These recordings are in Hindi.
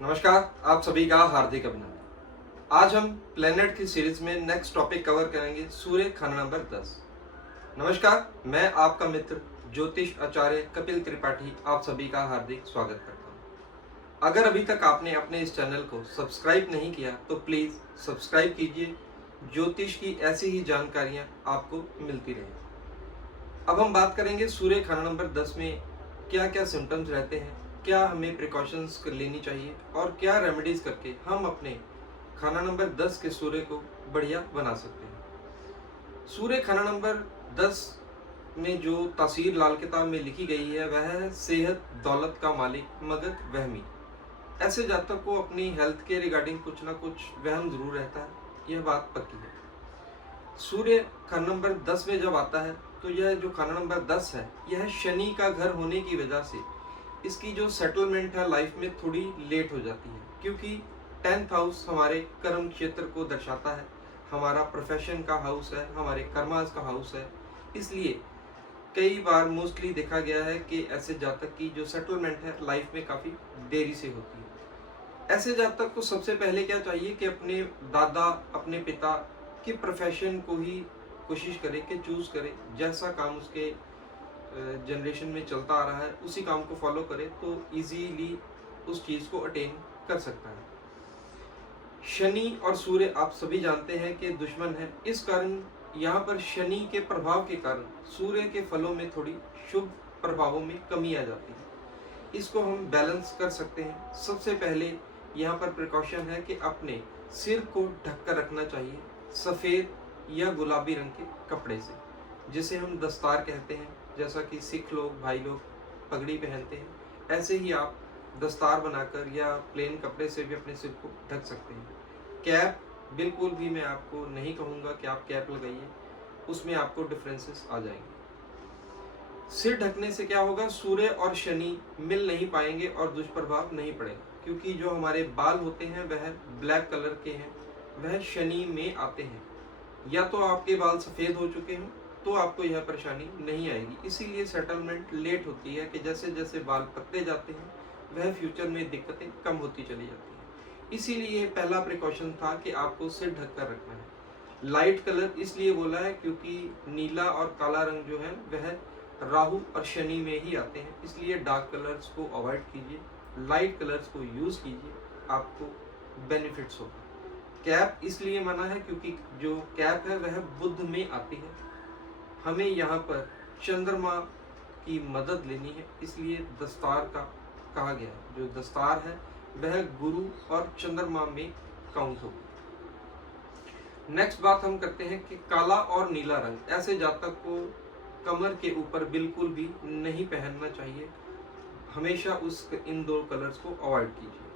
नमस्कार, आप सभी का हार्दिक अभिनंदन। आज हम प्लेनेट की सीरीज में नेक्स्ट टॉपिक कवर करेंगे, सूर्य खंड नंबर 10। नमस्कार, मैं आपका मित्र ज्योतिष आचार्य कपिल त्रिपाठी आप सभी का हार्दिक स्वागत करता हूँ। अगर अभी तक आपने अपने इस चैनल को सब्सक्राइब नहीं किया तो प्लीज़ सब्सक्राइब कीजिए। ज्योतिष की ऐसी ही जानकारियाँ आपको मिलती रहें। अब हम बात करेंगे सूर्य खंड नंबर 10 में क्या क्या सिम्टम्स रहते हैं, क्या हमें प्रिकॉशंस लेनी चाहिए और क्या रेमेडीज करके हम अपने खाना नंबर 10 के सूर्य को बढ़िया बना सकते हैं। सूर्य खाना नंबर 10 में जो तासीर लाल किताब में लिखी गई है वह है सेहत दौलत का मालिक मगर वहमी। ऐसे जातक को अपनी हेल्थ के रिगार्डिंग कुछ ना कुछ वहम जरूर रहता है, यह बात पक्की है। सूर्य खंड नंबर 10 में जब आता है तो यह जो खंड नंबर 10 है यह शनि का घर होने की वजह से इसकी जो सेटलमेंट है लाइफ में थोड़ी लेट हो जाती है, क्योंकि 10th हाउस हमारे कर्म क्षेत्र को दर्शाता है, हमारा प्रोफेशन का हाउस है, हमारे कर्मास का हाउस है। इसलिए कई बार मोस्टली देखा गया है कि ऐसे जातक की जो सेटलमेंट है लाइफ में काफ़ी देरी से होती है। ऐसे जातक को सबसे पहले क्या चाहिए कि अपने दादा अपने पिता के प्रोफेशन को ही कोशिश करे कि चूज करे, जैसा काम उसके जनरेशन में चलता आ रहा है उसी काम को फॉलो करे तो इजीली उस चीज को अटेन कर सकता है। शनि और सूर्य आप सभी जानते हैं कि दुश्मन है, इस कारण यहाँ पर शनि के प्रभाव के कारण सूर्य के फलों में थोड़ी शुभ प्रभावों में कमी आ जाती है। इसको हम बैलेंस कर सकते हैं। सबसे पहले यहाँ पर प्रिकॉशन है कि अपने सिर को ढक कर रखना चाहिए सफ़ेद या गुलाबी रंग के कपड़े से, जिसे हम दस्तार कहते हैं। जैसा कि सिख लोग भाई लोग पगड़ी पहनते हैं, ऐसे ही आप दस्तार बनाकर या प्लेन कपड़े से भी अपने सिर को ढक सकते हैं। कैप बिल्कुल भी मैं आपको नहीं कहूँगा कि आप कैप लगाइए, उसमें आपको डिफरेंसेस आ जाएंगे। सिर ढकने से क्या होगा, सूर्य और शनि मिल नहीं पाएंगे और दुष्प्रभाव नहीं पड़ेगा, क्योंकि जो हमारे बाल होते हैं वह ब्लैक कलर के हैं, वह शनि में आते हैं। या तो आपके बाल सफ़ेद हो चुके हों तो आपको यह परेशानी नहीं आएगी। इसीलिए सेटलमेंट लेट होती है कि जैसे जैसे बाल पकते जाते हैं वह फ्यूचर में दिक्कतें कम होती चली जाती हैं। इसीलिए पहला प्रिकॉशन था कि आपको सिर ढक कर रखना है। लाइट कलर इसलिए बोला है क्योंकि नीला और काला रंग जो है वह राहु और शनि में ही आते हैं, इसलिए डार्क कलर्स को अवॉइड कीजिए, लाइट कलर्स को यूज़ कीजिए, आपको बेनिफिट्स होगा। कैप इसलिए मना है क्योंकि जो कैप है वह बुध में आती है, हमें यहाँ पर चंद्रमा की मदद लेनी है, इसलिए दस्तार का कहा गया है। जो दस्तार है वह गुरु और चंद्रमा में काउंट होगी। नेक्स्ट बात हम करते हैं कि काला और नीला रंग, ऐसे जातक को कमर के ऊपर बिल्कुल भी नहीं पहनना चाहिए, हमेशा इन दो कलर्स को अवॉइड कीजिए।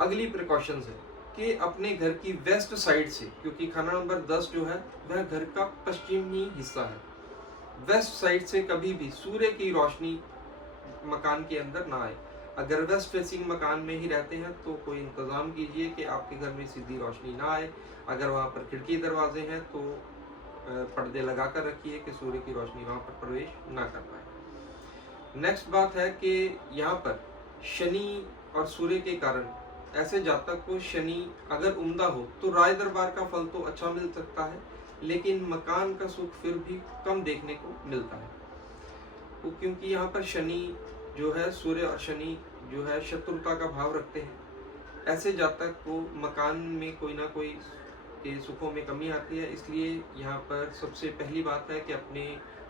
अगली प्रिकॉशंस है कि अपने घर की वेस्ट साइड से, क्योंकि खाना नंबर 10 जो है वह घर का पश्चिमी हिस्सा है, वेस्ट साइड से कभी भी सूर्य की रोशनी मकान के अंदर ना आए। अगर वेस्ट फेसिंग मकान में ही रहते हैं तो कोई इंतज़ाम कीजिए कि आपके घर में सीधी रोशनी ना आए। अगर वहाँ पर खिड़की दरवाजे हैं तो पर्दे लगा कर रखिए कि सूर्य की रोशनी वहाँ पर प्रवेश ना कर पाए। नेक्स्ट बात है कि यहाँ पर शनि और सूर्य के कारण ऐसे जातक को शनि अगर उम्दा हो तो राय दरबार का फल तो अच्छा मिल सकता है, लेकिन मकान का सुख फिर भी कम देखने को मिलता है। तो क्योंकि यहाँ पर शनि जो है, सूर्य और शनि जो है शत्रुता का भाव रखते हैं, ऐसे जातक को मकान में कोई ना कोई के सुखों में कमी आती है। इसलिए यहाँ पर सबसे पहली बात है कि अपने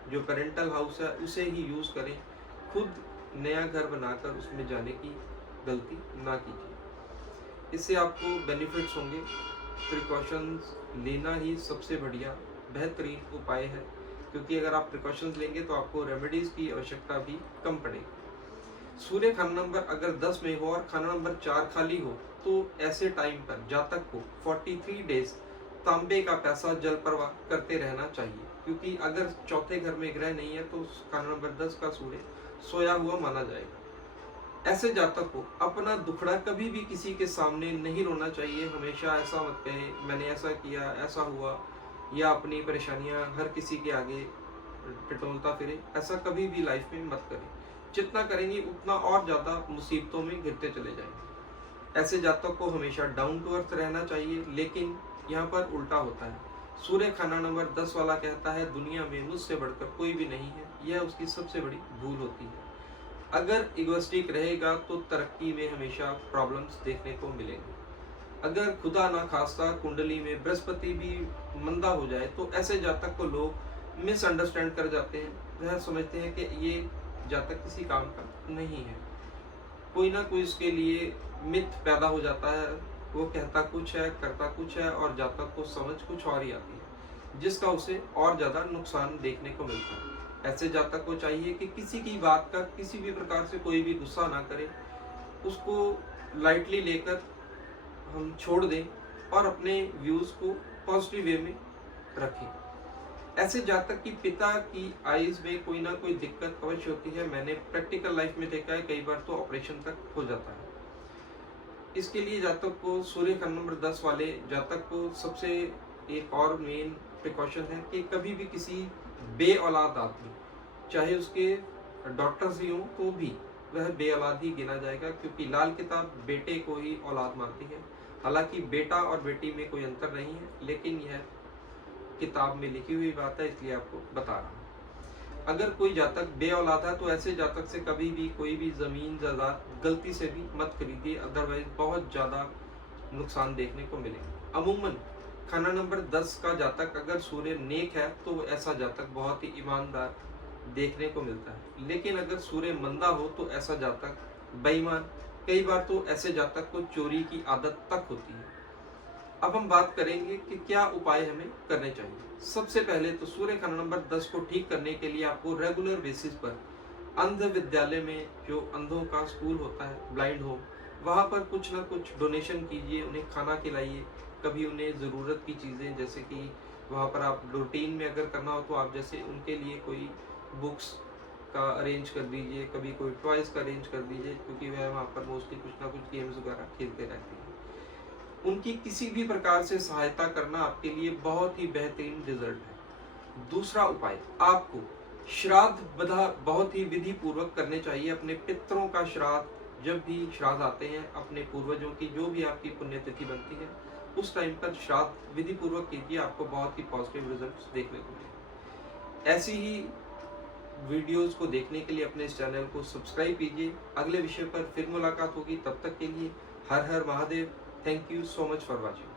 जो पेरेंटल हाउस है उसे ही यूज़ करें, खुद नया घर बनाकर उसमें जाने की गलती ना कीजिए, इससे आपको बेनिफिट्स होंगे। प्रिकॉशंस लेना ही सबसे बढ़िया बेहतरीन उपाय है, क्योंकि अगर आप प्रिकॉशंस लेंगे तो आपको रेमेडीज़ की आवश्यकता भी कम पड़ेगी। सूर्य खाना नंबर अगर 10 में हो और खाना नंबर 4 खाली हो तो ऐसे टाइम पर जातक को 43 डेज तांबे का पैसा जल प्रवाह करते रहना चाहिए, क्योंकि अगर चौथे घर में ग्रह नहीं है तो खाना नंबर 10 का सूर्य सोया हुआ माना जाएगा। ऐसे जातक को अपना दुखड़ा कभी भी किसी के सामने नहीं रोना चाहिए। हमेशा ऐसा मत कहें मैंने ऐसा किया ऐसा हुआ, या अपनी परेशानियां हर किसी के आगे टटोलता फिरे, ऐसा कभी भी लाइफ में मत करें। जितना करेंगे उतना और ज़्यादा मुसीबतों में घिरते चले जाएंगे। ऐसे जातक को हमेशा डाउन टू अर्थ रहना चाहिए, लेकिन यहाँ पर उल्टा होता है। सूर्य खाना नंबर 10 वाला कहता है दुनिया में मुझसे बढ़कर कोई भी नहीं है। यह उसकी सबसे बड़ी भूल होती है। अगर इगोइस्टिक रहेगा तो तरक्की में हमेशा प्रॉब्लम्स देखने को मिलेंगे। अगर खुदा ना खास्ता कुंडली में बृहस्पति भी मंदा हो जाए तो ऐसे जातक को लोग मिसअंडरस्टैंड कर जाते हैं। वह समझते हैं कि ये जातक किसी काम का नहीं है। कोई ना कोई उसके लिए मिथ पैदा हो जाता है। वो कहता कुछ है, करता कुछ है, और जातक को समझ कुछ और ही आती है, जिसका उसे और ज़्यादा नुकसान देखने को मिलता है। ऐसे जातक को चाहिए कि किसी की बात का किसी भी प्रकार से कोई भी गुस्सा ना करे, उसको लाइटली लेकर हम छोड़ दें और अपने व्यूज़ को पॉजिटिव वे में रखें। ऐसे जातक की पिता की आईज में कोई ना कोई दिक्कत अवश्य होती है। मैंने प्रैक्टिकल लाइफ में देखा है, कई बार तो ऑपरेशन तक हो जाता है। इसके लिए जातक को सूर्य खंड नंबर 10 वाले जातक को सबसे एक और मेन प्रिकॉशन है कि कभी भी किसी बे औलाद आदमी, चाहे उसके डॉक्टर्स ही हों तो भी वह बे औलाद ही गिना जाएगा, क्योंकि लाल किताब बेटे को ही औलाद मानती है। हालांकि बेटा और बेटी में कोई अंतर नहीं है, लेकिन यह किताब में लिखी हुई बात है, इसलिए आपको बता रहा हूँ। अगर कोई जातक बे औलाद है तो ऐसे जातक से कभी भी कोई भी जमीन जायदाद गलती से भी मत खरीदिए, अदरवाइज बहुत ज्यादा नुकसान देखने को मिलेगा। अमूमन खाना नंबर 10 का जातक अगर सूर्य नेक है तो ऐसा जातक बहुत ही ईमानदार देखने को मिलता है, लेकिन अगर सूर्य मंदा हो तो ऐसा जातक बेईमान, कई बार तो ऐसे जातक को चोरी की आदत तक होती है। अब हम बात करेंगे कि क्या उपाय हमें करने चाहिए। सबसे पहले तो सूर्य खंड नंबर 10 को ठीक करने के लिए आपको रेगुलर बेसिस पर अंध विद्यालय में, जो अंधों का स्कूल होता है, ब्लाइंड होम, वहाँ पर कुछ ना कुछ डोनेशन कीजिए, उन्हें खाना खिलाइए। कभी उन्हें ज़रूरत की चीज़ें, जैसे कि वहाँ पर आप रूटीन में अगर करना हो तो आप जैसे उनके लिए कोई बुक्स का अरेंज कर दीजिए, कभी कोई टॉयज़ का अरेंज कर दीजिए, क्योंकि वह वहाँ पर मोस्टली कुछ ना कुछ गेम्स वगैरह खेलते रहते हैं। उनकी किसी भी प्रकार से सहायता करना आपके लिए बहुत ही बेहतरीन रिजल्ट है। दूसरा उपाय, आपको श्राद्ध बधा बहुत ही विधि पूर्वक करने चाहिए। अपने पितरों का श्राद्ध, जब भी श्राद्ध आते हैं, अपने पूर्वजों की जो भी आपकी पुण्यतिथि बनती है, उस टाइम पर श्राद्ध विधि पूर्वक कीजिए, आपको बहुत ही पॉजिटिव रिजल्ट्स देखने को मिलेंगे। ऐसी ही वीडियोस को देखने के लिए अपने इस चैनल को सब्सक्राइब कीजिए। अगले विषय पर फिर मुलाकात होगी, तब तक के लिए हर हर Mahadev. Thank you so much for watching.